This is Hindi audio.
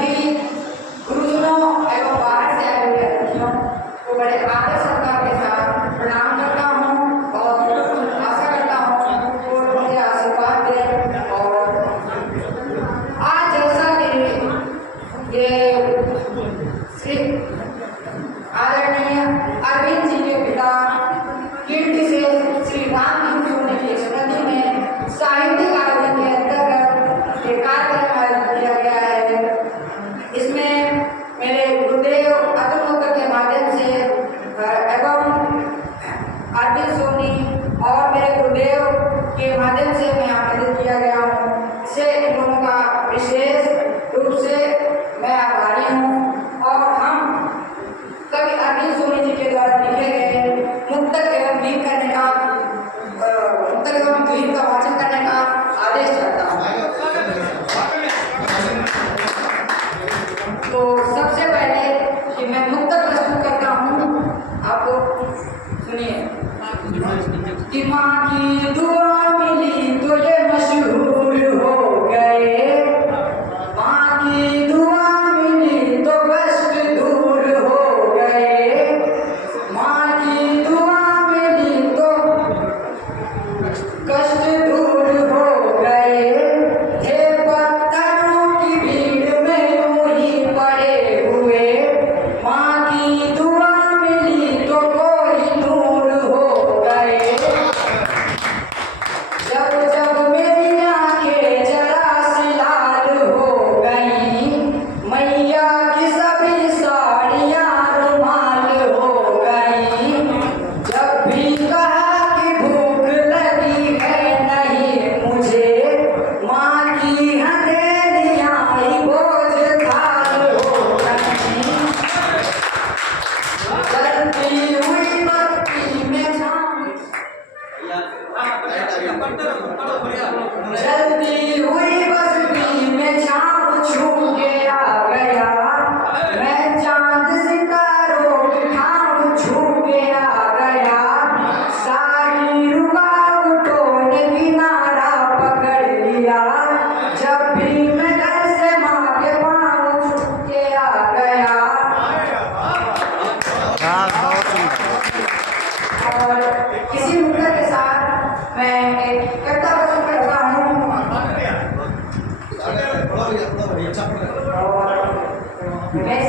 सभी गुरुजनों एवं बाहर से आए हुए अतिथियों को बड़े आदर सत्कार के साथ प्रणाम करता हूँ और आशा करता हूँ कि वो मुझे आशीर्वाद दें। और आज जैसा कि ये श्री आदरणीय अरविंद जी के पिता कीर्ति से श्री राम जी की स्मृति में साहित्यिक आयोजन के अंतर्गत एक कार्यक्रम आयोजित किया गया है। इसमें मेरे गुरुदेव अतुल मुकर के माध्यम से एवं अरविंद सोनी और मेरे गुरुदेव के माध्यम से मैं आमंत्रित किया गया हूँ। इससे इन लोगों का विशेष रूप से मैं आभारी हूँ। और हम कवि अरविंद सोनी जी के द्वारा लिखे गए मुक्तक एवं गीत करने का मुक्तक एवं गीत का वाचन करने का आदेश करता हूँ। तो सबसे पहले कि मैं मुक्तक प्रस्तुत करता हूँ, आपको सुनिए। कि माँ की दुआ मिली तो ये मशहूर हो गए, माँ की दुआ मिली तो कष्ट दूर हो गए, माँ की दुआ मिली तो कष्ट दूर हो गए। थे पत्थरों की भीड़ में यूं ही पड़े हुए, माँ की दुआ मिली तो कोई नूर हो गए। जब जब मेरी आंखें जरा सी लाल हो गई, मैया की सभी साड़ियाँ रुमाल हो गई। जब भी कहा कि भूख लगी है नहीं मुझे, माँ की हथेलियाँ ही बोझ थाल हो गई। जलती हुई बत्ती में जलती हुई बस्ती में छाँव छू के आ गया, मैं चांद सितारों की ठाव छू के आ गया। सारी रुकावटों ने किनारा पकड़ लिया, जब भी मैं घर से माँ के पाँव छू के आ गया। और इसी मुक्तक के साथ मैं एक कविता प्रस्तुत करता हूँ। और मैं